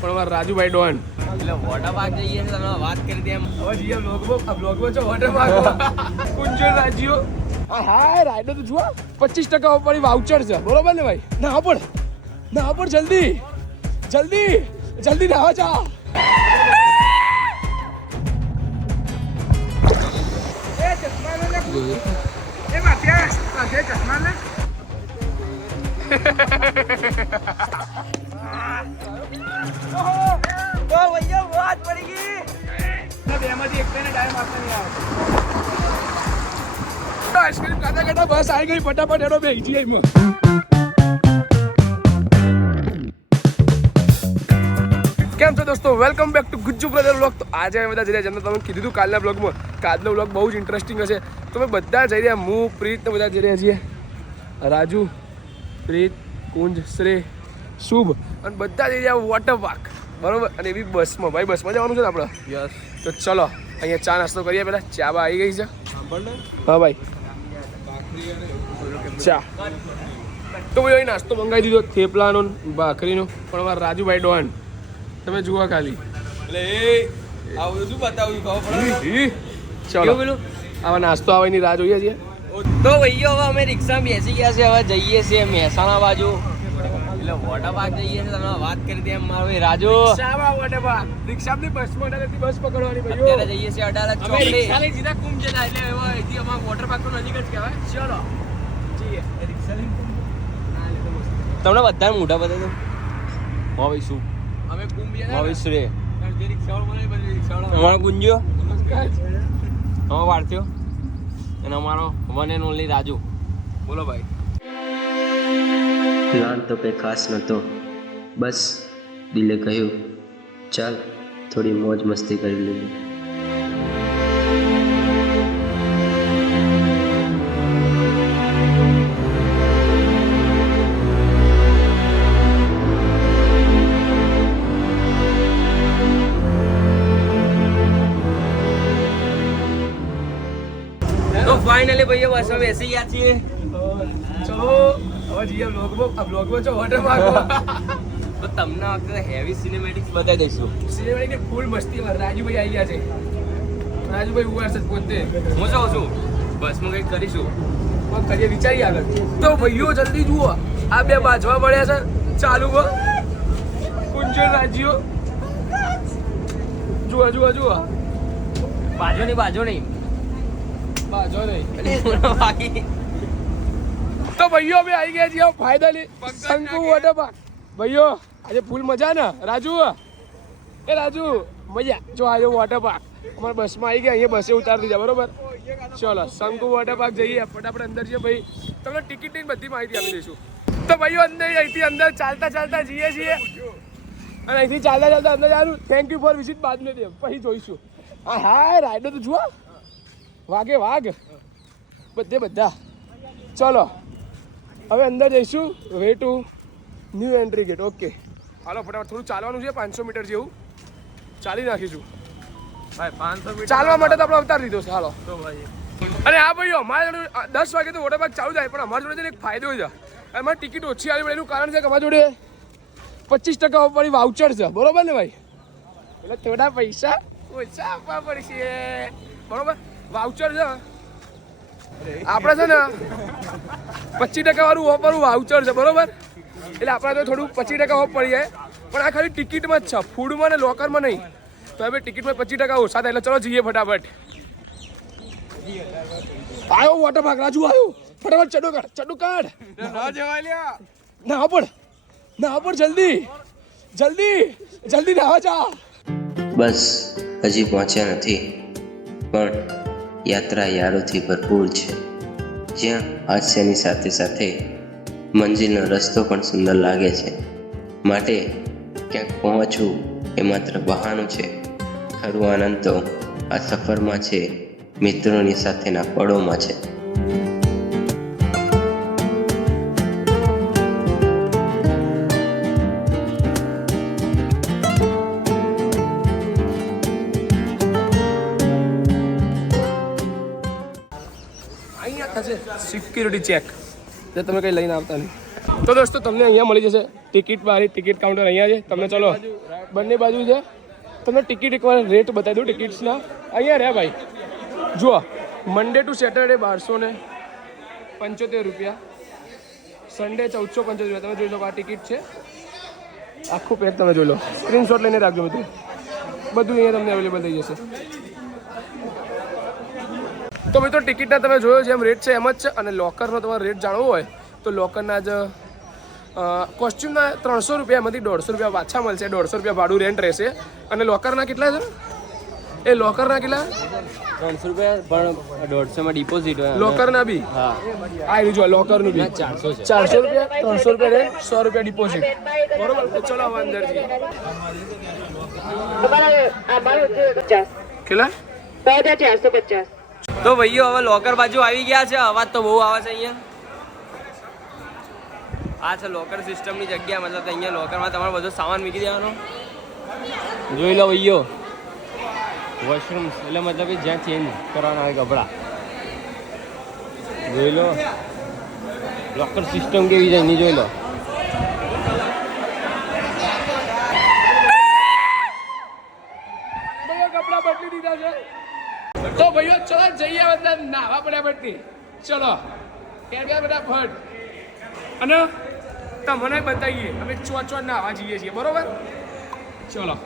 પણ રાજુભાઈ ડોન. એટલે water park જઈએ છે તમે વાત કરી દે એમ. હવે જઈએ બ્લોગમાં આ બ્લોગમાં છો વોટર પાર્ક કુંજર રાજ્યો. હા હા રાઈડો તો જુઓ. પચીસ ટકા ઉપર વાઉચર છે. બરોબર ને ભાઈ? ના પણ ના પણ જલ્દી. જલ્દી જલ્દી નાવા જા ચશ્મા એક ચશ્મા આવે બસ આવી ગઈ ફટાફટ એનો બે જીઆઈમાં કેમ છો દોસ્તો? Welcome back to Gujju brother vlog તો આજે અમે બધા જઈ રહ્યા જેમ તમે કીધું હતું કાલના બ્લોગમાં કાલનો બ્લોગ બહુ જ ઇન્ટરેસ્ટિંગ હશે. તો અમે બધા જઈ રહ્યા, હું, પ્રીત બધા જઈ રહ્યા છીએ. રાજુ, પ્રીત, કુંજ શ્રેય શુભ. અને બધા જઈ રહ્યા વોટર પાર્ક બરોબર? અને એવી બસમાં. ભાઈ બસમાં જવાનું છે ને આપણે? યસ તો ચલો અહીંયા ચા નાસ્તો કરીએ પહેલા. ચા બા આવી ગઈ છે. હા ભાઈ. ચા. તો ભાઈ અહીં નાસ્તો મંગાવી દીધો. થેપલાનો ભાખરીનો. પણ અમારા રાજુભાઈ ડોન. તમે જુઓ ખાલી. એટલે એ આ બધું શું બતાવ્યું? ખબર ચલો. આવા નાસ્તો આવે એની રાહ જોઈએ છીએ. તો ભાઈઓ હવે અમે રિક્ષા બેસી ગયા છે હવે જઈએ છીએ મહેસાણા બાજુ. એટલે વોટર પાર્ક જઈએ છે તમે વાત કરી દે એમ મારો રાજુ. રિક્ષામાં વોટર પાર્ક રિક્ષાની બસમાં અડાડેથી બસ પકડવાની અત્યારે ભાઈઓ જઈએ છીએ અડાલત ચોકડી. રિક્ષા લઈ સીધા કુંભ જતા એટલે હવે અહીંથી અમાર વોટર પાર્ક તો નજીક જ કહેવાય. ચલો. જઈએ. રિક્ષા લઈને તમને બધા મોઢા બધા તો હા ભાઈ શું અમે કુંભ હો હા ભાઈ રિક્ષાવાળો અમારો ગુંજ્યો. નમસ્કાર. અમારો વાર્થ્યો અને અમારો વન એન્ડ ઓનલી રાજુ. બોલો ભાઈ. પ્લાન તો કંઈ ખાસ નહોતો. બસ દિલે કહ્યું, ચાલ, થોડી મોજ મસ્તી કરી લઈએ. તો ફાઇનલી ભાઈઓ બસમાં બેસી ગયા છીએ ચલો હવે જઈએ બ્લોગમાં આ બ્લોગમાં છો વોટર પાર્કમાં તો તમને આ વખતે હેવી સિનેમેટિક્સ બતાવી દઈશું. સિનેમેટિક ફૂલ મસ્તી રાજુભાઈ આવી ગયા છે. રાજુભાઈ ઉવાર છે પોતે. હું જાઉં છું. બસમાં કંઈક કરીશું. પણ કરીએ વિચારી આગળ. તો ભાઈઓ જલ્દી જુઓ. આ બે બાજવા મળ્યા છે. ચાલુ કુંજર રાજ્યો. જુઓ જુઓ જુઓ. બાજુ નહીં બાજુ નહીં બાજો નહીં બાકી. તો ભાઈઓ અમે આવી ગયા છીએ ફાઇનલી શંકુ વોટર પાર્ક. ભાઈઓ આજે ફૂલ મજા ને? રાજુ? એ રાજુ મજા. જો આજે વોટર પાર્ક અમારે બસમાં આવી ગયા અહીંયા બસે ઉતારી દીધા બરોબર? ચલો શંકુ વોટર પાર્ક જઈએ. ફટાફટ અંદર જઈએ ભાઈ. તમને ટિકિટની બધી માહિતી આપી દઈશું. તો ભાઈઓ અંદર અહીંથી અંદર ચાલતા ચાલતા જઈએ છીએ. અને અહીંથી ચાલતા ચાલતા અંદર જવાનું. થેન્ક યુ ફોર વિઝિટ બાદ મેં પછી જોઈશું. હા હા રાઈડો તો જુઓ. વાગે વાઘ બધે બધા. ચલો. હવે અંદર જઈશું. Way to new entry gate okay હાલો ફટાફટ થોડું ચાલવાનું છે પાંચસો મીટર જેવું. ચાલી નાખીશું. ભાઈ પાંચસો ચાલવા માટે તો આપણે અવતાર લીધો છે હાલો. તો ભાઈ. અને હા ભાઈઓ અમારા જોડે દસ વાગે તો મોટા ભાગ ચાલુ થાય પણ અમારા જોડે એક ફાયદો છે. એમાં ટિકિટ ઓછી આવી પડે એનું કારણ છે કે અમારા જોડે પચીસ ટકા વાળી વાઉચર છે. બરોબર ને ભાઈ? એટલે થોડા પૈસા ઓછા આપવા પડશે. બરોબર? વાઉચર છે. આપણે છે ને પચીસ ટકા વાળું ઓફ વાળું વાઉચર છે બરોબર? એટલે આપણે તો થોડું પચીસ ટકા ઓફ પડી જાય. પણ આ ખાલી ટિકિટમાં જ છે ફૂડમાં ને લોકરમાં નહીં. તો હવે ટિકિટમાં પચીસ ટકા ઓછા થાય એટલે ચલો જઈએ ફટાફટ. આવ્યો વોટર પાર્ક રાજુ આવ્યો ફટાફટ ચડો કાઢ ચડો કાઢ. ના પડ ના પડ જલ્દી જલ્દી જલ્દી નાવા જા. બસ હજી પહોંચ્યા નથી. પણ યાત્રા યારોથી ભરપૂર છે. જ્યાં હાસ્યની સાથે સાથે મંજિલનો રસ્તો પણ સુંદર લાગે છે. માટે ક્યાંક પહોંચવું એ માત્ર બહાનું છે. ખરું આનંદ તો આ સફરમાં છે, મિત્રોની સાથેના પળોમાં છે. Security check. જે તમે કંઈ લઈને આવતા નહીં. તો દોસ્તો તમને અહીંયા મળી જશે ટિકિટ મારી ટિકિટ કાઉન્ટર અહીંયા છે. તમે ચલો બંને બાજુ છે. તમને ટિકિટ એકવાર રેટ બતાવી દઉં ટિકિટ્સના. અહીંયા રહ્યા ભાઈ. જુઓ મંડે ટુ સેટરડે બારસો ને પંચોતેર રૂપિયા. સન્ડે ચૌદસો પંચોતેર રૂપિયા. તમે જોઈ લો આ ટિકિટ છે. આખું પેક તમે જોઈ લો. સ્ક્રીનશોટ લઈને રાખજો બધું. બધું અહીંયા તમને અવેલેબલ થઈ જશે. તો મિત્રો ટિકિટના તમે જોયો જેમ રેટ છે એમ જ છે અને લોકરનો તમારે રેટ જાણવો હોય તો લોકરના જ કોસ્ચ્યુમના ત્રણસો રૂપિયા એમાંથી દોઢસો રૂપિયા પાછા મળશે. દોઢસો રૂપિયા ભાડું રેન્ટ રહેશે. અને લોકરના કેટલા છે? એ લોકરના કેટલા? ત્રણસો રૂપિયા પણ દોઢસોમાં ડિપોઝિટ હોય. લોકરના બી? હા. આ જો લોકરનું બી. ચારસો ચારસો રૂપિયા ત્રણસો રૂપિયા રેન્ટ સો રૂપિયા ડિપોઝિટ બરોબર? તો ચલો હવે કેટલા? કેટલા ચારસો પચાસ. તો ભાઈઓ, હવે લોકર બાજુ આવી ગયા છે. અવાજ તો બહુ આવે છે અહીંયા. આ છે લોકર સિસ્ટમની જગ્યા. મતલબ અહીંયા લોકરમાં તમારે બધો સામાન મૂકી દેવાનો. જોઈ લો ભાઈઓ. વોશરૂમ એટલે મતલબ જ્યાં ચેન્જ કરવાના હોય કપડાં. જોઈ લો. લોકર સિસ્ટમ કેવી છે એની જોઈ લો. પડતી ચલો ક્યાં બધા ફટ. અને તમને બતાવીએ અમે ચોચો ના નાવા જઈએ છીએ બરોબર? ચલો.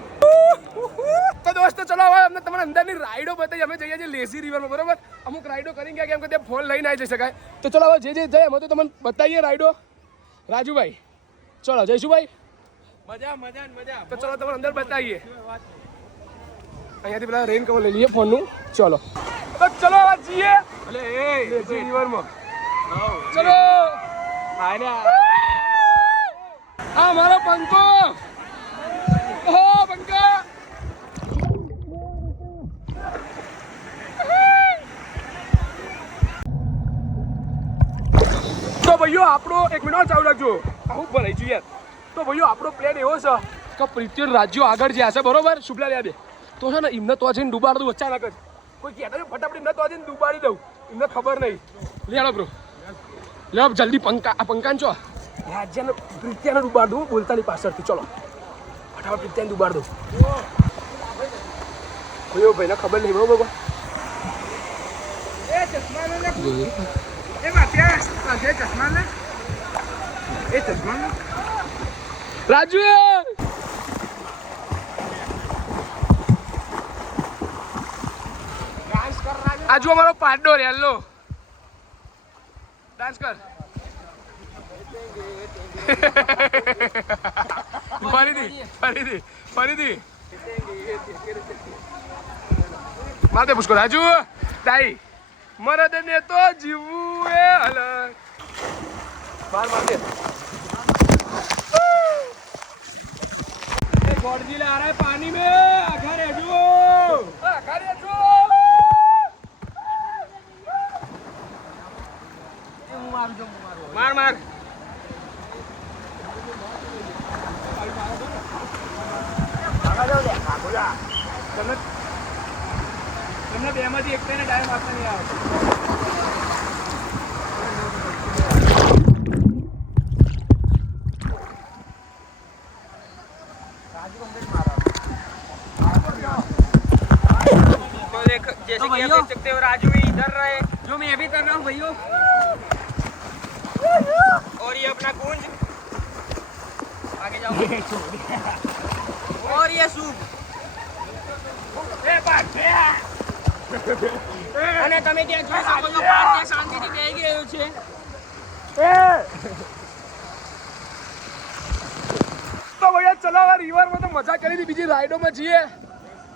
તો દોસ્તો ચલો હવે અમને તમને અંદરની રાઈડો બતાવી અમે જઈએ છીએ લેઝી રિવરમાં બરોબર? અમુક રાઈડો કરી ગયા કેમ કે ત્યાં ફોન લઈને આવી જઈ શકાય. તો ચલો હવે જે જે જઈએ અમે તો તમને બતાવીએ રાઈડો. રાજુભાઈ ચલો જઈશું ભાઈ મજા મજા મજા. તો ચલો તમને અંદર બતાવીએ. અહીંયાથી પેલા રેન કવર લઈ લઈએ ફોનનું. ચલો. તો ચલો હવે જઈએ અલે એ રિવરમાં ચલો. આ મારો પંખો. ઓહો પંખા. તો ભાઈઓ આપણો એક મિનિટ ચાલુ રાખજો. હું ભરાઈ છું યાર. તો ભાઈઓ આપણો પ્લેન એવો છે કે પ્રિત્યુર રાજ્યો આગળ જ્યાં છે બરોબર? શુભલા યાદે તો છે ને એમને તો જઈને ડૂબાડું અચાનક જ. કોઈ કહેતા ને ફટાફટ એમને તો જઈને ડૂબાડી દઉં. એમને ખબર નહીં. લેડો બ્રો લે જલ્દી પંકા આ પંકાન છો રાજ્યને પ્રિત્યાને ડૂબાડ દઉં બોલતાની પાછળથી. ચલો. ફટાફટ પ્રિત્યાને ડૂબાડ દઉં. ભાઈઓ ભાઈને ખબર નહીં બરોબર રાજુ આજુ અમારો પાડો રેલો ડાન્સ કર. ફરીથી ફરીથી ફરીથી. માથે પૂછકો રાજુ, તાઈ મરદ ને તો જીવવું એ હલ બાર માથે. तो देख जैसे कि आप देख सकते हो राजू भी इधर रहे जो मैं भी कर रहा हूँ भैया और ये अपना कुंज आगे जाओ और ये सूप અને તમે ત્યાં જોઈ શકો છો પાર ત્યાં શાંતિથી બેહી ગયો છે તો ચલો હવે રિવરમાં તો મજા કરી હતી. બીજી રાઈડોમાં જઈએ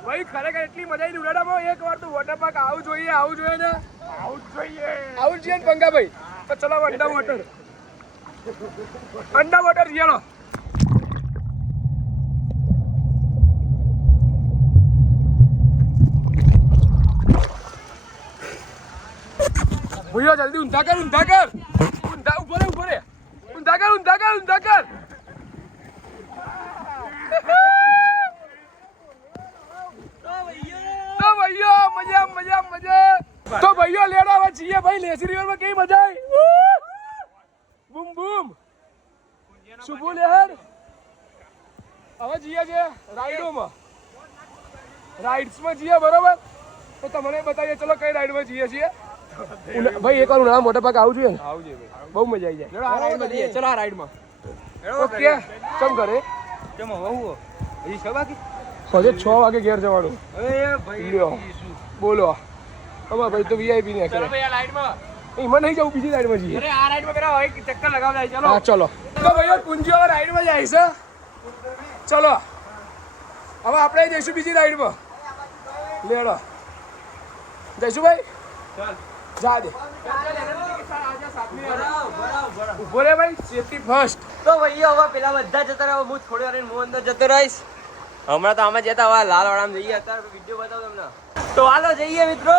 ભાઈ ખરેખર એટલી મજા આવી ઉડાડામાં એક વાર તો વોટર પાર્ક આવું જોઈએ આવું જોઈએ ને? આવું જોઈએ. આવું જોઈએ ને પંગા ભાઈ તો ચલો અંડા વોટર અંડા વોટર રિયાળો. ભૈયા જલ્દી ઊંધા કર ઊંધા કર. ઊંધા ઊભો રે ઊભો રે. ઊંધા કર ઊંધા કર ઊંધા કર. તો ભાઈઓ મજા મજા મજા. તો ભાઈઓ લેડો છીએ ભાઈ લેસી રિવરમાં કેવી મજા આવી? બૂમ બૂમ. શુભુ લહેર. હવે જઈએ છે રાઈડોમાં. રાઇડ્સમાં જઈએ બરોબર? તો તમને બતાવીએ ચલો કઈ રાઇડમાં જઈએ છીએ. ભાઈ એક વાર ઉનાળા મોટા પાક આવું જોઈએ ને? બહુ મજા આવી જાય. આ રાઈડમાં જઈએ ચલો આ રાઈડમાં. ઓકે ચમ કરે કેમ હવે હજી છ બાકી? સાંજે છ વાગે ઘેર જવાનું. અરે ભાઈ લ્યો. બોલો. અમાર ભાઈ તો વીઆઈપી ને ચલો કરે ભાઈ આ લાઈટમાં એમાં નહીં જવું બીજી રાઈડમાં જઈએ. અરે આ રાઈડમાં પેલા એક ચક્કર લગાવતા ચલો. હા ચલો. તો ભાઈઓ કુંજી હવે રાઈડમાં જાય છે. ચલો. હવે આપણે જઈશું બીજી રાઈડમાં લેડો. જઈશું ભાઈ? જા દે. ઊભો રે ભાઈ સેફટી ફર્સ્ટ. તો ભાઈ હવે પેલા બધા જતા રહ્યા હું થોડી વાર હું અંદર જતો રહીશ. હમણાં તો આમાં જતા હવે લાલવાડામાં જઈએ. અત્યારે વીડિયો બતાવો તમને. તો હાલો જઈએ મિત્રો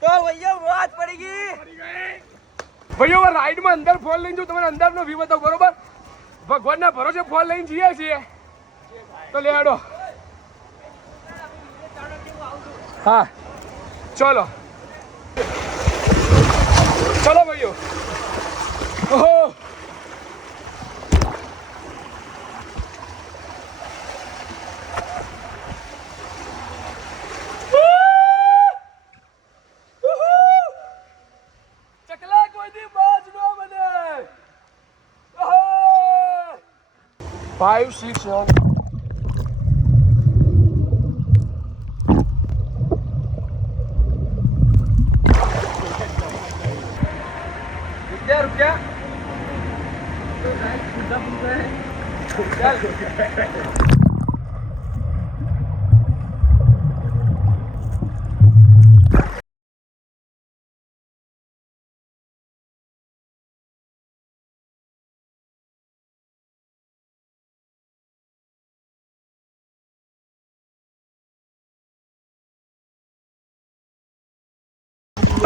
તો ભાઈઓ વાત પડી ગઈ ભાઈઓ અંદર ફોન લઈને જો તમને અંદરનો વ્યૂ બતાવું, બરોબર? ભગવાનના ભરોસે ફોન લઈને જઈએ છીએ. તો લેડો હા. ચલો. ચલો ભાઈઓ ઓહો ચકલા કોઈથી બાજ ન બને ફાઈવ સિક્સ રૂપિયા રૂપિયા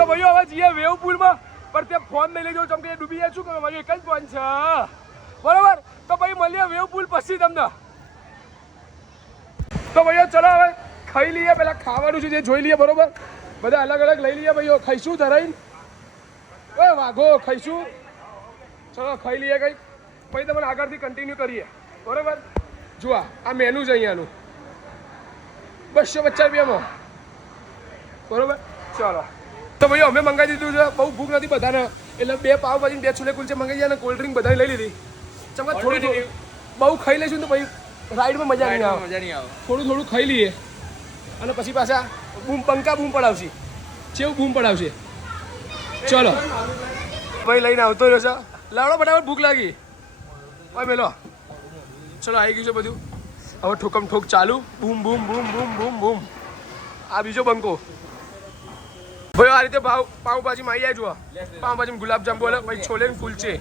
તો ભાઈઓ, હવે જઈએ વેવ પુલમાં પણ તે ફોન નહીં લઈ જાઉં ચમકે ડૂબી જાય, શું કરો મારો એક જ ફોન છે. બરોબર? તો ભાઈ, મળીએ વેવ પુલ પછી તમને. તો ભાઈઓ, ચલો હવે ખાઈ લઈએ. પેલા ખાવાનું છે જે જોઈ લઈએ, બરોબર? બધા અલગ અલગ લઈ લઈએ ભાઈઓ. ખાઈશું ધરાઈને ઓય, વાઘો, ખાઈશું? ચલો, ખાઈ લઈએ કંઈક. પછી તમને આગળથી કન્ટિન્યુ કરીએ. બરોબર? જુઓ, આ મેનુ છે અહીંયાનું. બસો પચાસ રૂપિયામાં. બરોબર? ચલો. તો ભાઈ અમે મંગાવી દીધું છે. બહુ ભૂખ નથી બધાને. એટલે બે પાવ ભાજી બે છોલે કુલચે મંગાવી અને કોલ્ડ ડ્રિંક બધાને લઈ લીધી. ચમકા થોડી થોડું બહુ ખાઈ લઈશું તો ભાઈ રાઈડમાં મજા નહીં આવે. મજા નહીં આવે. થોડું થોડું ખાઈ લઈએ. અને પછી પાછા બૂમ પંકા બૂમ પડાવશે. ચેવું બૂમ પડાવશે. ચલો. ભાઈ લઈને આવતો રહ્યો છે. લાવડો ફટાફટ ભૂખ લાગી. ભાઈ મેલો. ચલો આવી ગયું છે બધું. હવે ઠોકમ ઠોક ચાલુ. બૂમ બૂમ બૂમ બૂમ બૂમ બૂમ. આ બીજો બંકો ભાઈ, આ રીતે ભાવ પાવ પાવભાજીમાં આવી જુઓ. ગુલાબ જાંબુ અલગ ભાઈ છોલે ને કુલચે,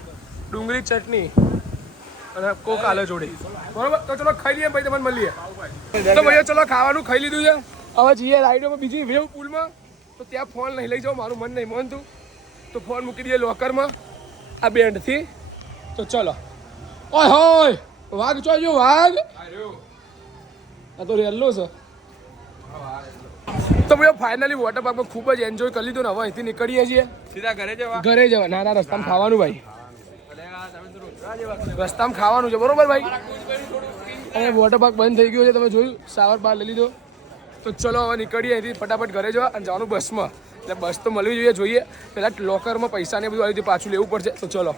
ડુંગળી, ચટણી અને કોક આલો જોડે. બરોબર? તો ચલો ખાઈ લઈએ ભાઈ, તમને મળીએ. તો ભાઈ ચલો ખાવાનું ખાઈ લીધું છે. હવે જઈએ રાઈડોમાં બીજી વેવ પુલમાં. તો ત્યાં ફોન નહીં લઈ જાઓ, મારું મન નહીં માનતું તો ફોન મૂકી દઈએ લોકરમાં, આ બેન્ડથી. તો ચલો. ઓય હોય, વાઘ ચોજો વાઘ? આ તો રેલ્લો છે. તો ભાઈ ફાઇનલી વોટર પાર્કમાં ખૂબ જ એન્જોય કરી લીધું ને હવે અહીંથી નીકળીએ છીએ. સીધા ઘરે જવા? ઘરે જવા. ના ના રસ્તામાં ખાવાનું ભાઈ. રસ્તામાં ખાવાનું છે. બરોબર ભાઈ? અને વોટર પાર્ક બંધ થઈ ગયો છે. તમે જોયું? સાવર બહાર લઈ લીધો. તો ચલો હવે નીકળીએ અહીંથી ફટાફટ ઘરે જવા અને જવાનું બસમાં. એટલે બસ તો મળવી જોઈએ જોઈએ. પેલા લોકરમાં પૈસા ને બધું આવી પાછું લેવું પડશે. તો ચલો.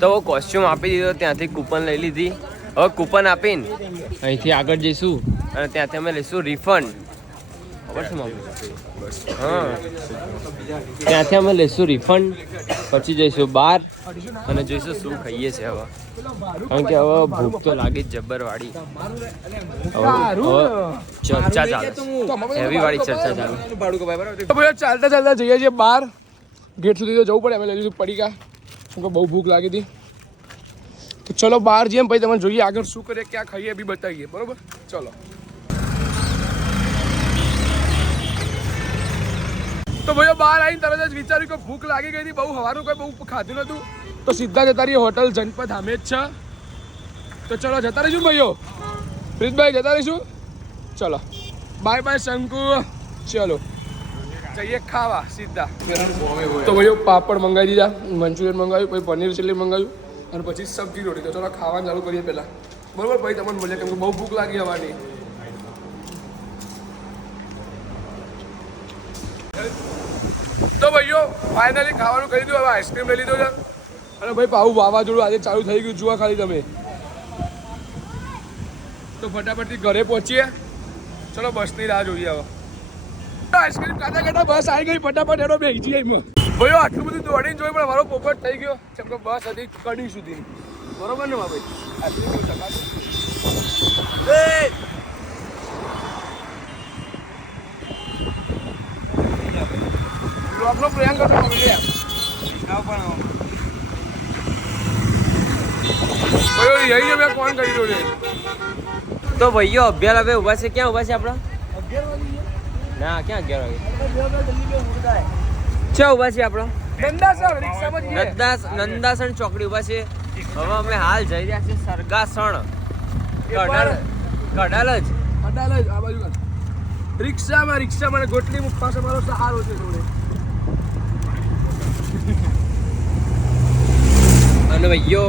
તો કોસ્ચ્યુમ આપી દીધો. ત્યાંથી કૂપન લઈ લીધી. હવે કૂપન આપીને અહીંથી આગળ જઈશું. અને ત્યાંથી અમે લઈશું રિફંડ ત્યાંથી અમે લઈશું રિફંડ પછી જઈશું બહાર અને જોઈશું શું ખાઈએ છે હવે. કારણ કે હવે ભૂખ તો લાગી જ જબ્બર વાળી હવે ચર્ચા ચાલે. હેવી વાળી ચર્ચા ચાલે. ચાલતા ચાલતા જઈએ છીએ બહાર. ગેટ સુધી તો જવું પડે. અમે લઈ લીધું પડીકા. કે બહુ ભૂખ લાગી હતી. તો ચલો બહાર જઈએ પછી તમે જોઈએ આગળ શું કરીએ ક્યાં ખાઈએ બી બતાવીએ. બરોબર? ચલો. તો ભાઈઓ બહાર આવીને તરત જ વિચાર્યું કે ભૂખ લાગી ગઈ હતી, બહુ હવાનું કોઈ બહુ ખાધું નહોતું. તો સીધા જતા રહીએ હોટલ જનપદ હામે જ છે. તો ચલો જતા રહીશું ભાઈઓ? પ્રીતભાઈ જતા રહીશું? ચલો. બાય બાય શંકુ. ચલો. જઈએ ખાવા, સીધા. તો ભાઈઓ પાપડ મંગાવી દીધા, મંચુરિયન મંગાવ્યું, પછી પનીર ચીલી મંગાવ્યું, અને પછી સબ્જી રોટી. તો ચલો ખાવાનું ચાલુ કરીએ પહેલાં. બરોબર ભાઈ, તમને મળીએ કેમ કે બહુ ભૂખ લાગી હવાની તો ભાઈઓ ફાઇનલી ખાવાનું કરી દીધું, હવે આઈસ્ક્રીમ લઈ લીધો છે. અને ભાઈ પાવું વાવાઝોડું આજે ચાલુ થઈ ગયું, જુઓ ખાલી તમે. તો ફટાફટથી ઘરે પહોંચીએ. ચલો, બસની રાહ જોઈએ હવે. આઈસ્ક્રીમ ખાતા ખાતા બસ આવી ગઈ, ફટાફટ એનો બેસી જઈએ ભાઈ આટલું બધું દોડીને જોયું પણ મારો પોપટ થઈ ગયો. કે બસ હતી કડી સુધી. બરોબર ને ભાઈ? આટલું કેવું ચકાતું બ્લોગનો પ્રેમ કરતો કરી રહ્યો તો ભાઈઓ અભ્યાર હવે ઊભા છે. ક્યાં ઊભા છે આપણા? ના ક્યાં અગિયાર વાગે? ક્યાં ઊભા છે આપણા? નંદાસ નંદાસણ ચોકડી ઊભા છે હવે અમે હાલ જઈ રહ્યા છીએ સરગાસણ. કડાલ કડાલ જ? કડાલ જ આ બાજુ રિક્ષામાં રિક્ષામાં ગોટલી મુખ પાસે મારો સહારો છે જોડે. અને ભાઈઓ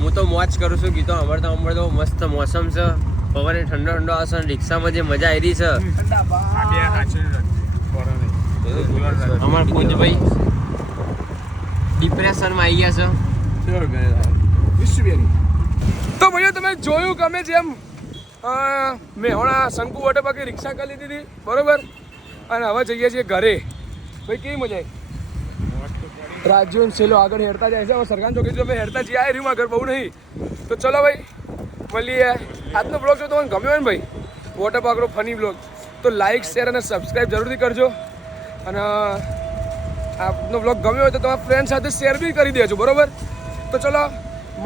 હું તો મોજ કરું છું. ગીતો સાંભળતા સાંભળતો મસ્ત મોસમ છે. પવન ઠંડો ઠંડો આવશે રિક્ષામાં જે મજા આવી છે. અમાર અમારા ડિપ્રેશનમાં આવી ગયા છે. તો ભાઈઓ, તમે જોયું કે અમે જેમ મેં મેહોણા, શંકુ વોટર પાકી રિક્ષા કરી લીધી હતી, બરોબર? અને હવે જઈએ છીએ ઘરે. ભાઈ, કેવી મજા આવી અને સેલો આગળ હેરતા જાય છે. હવે સરકાર ચોકડી અમે હેરતા જઈએ આ રહ્યું આગળ બહુ નહીં. તો ચલો ભાઈ, મળીએ. આજનો બ્લોગ જો તમને ગમ્યો હોય ને ભાઈ વોટર પાર્કનો ફની બ્લોગ તો લાઈક શેર અને સબસ્ક્રાઈબ જરૂરથી કરજો. અને આપનો બ્લોગ ગમ્યો હોય તો તમારા ફ્રેન્ડ સાથે શેર બી કરી દેજો, બરોબર? તો ચલો,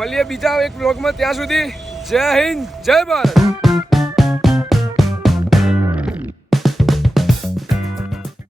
મળીએ બીજા એક બ્લોગમાં ત્યાં સુધી. જય હિન્દ, જય ભારત.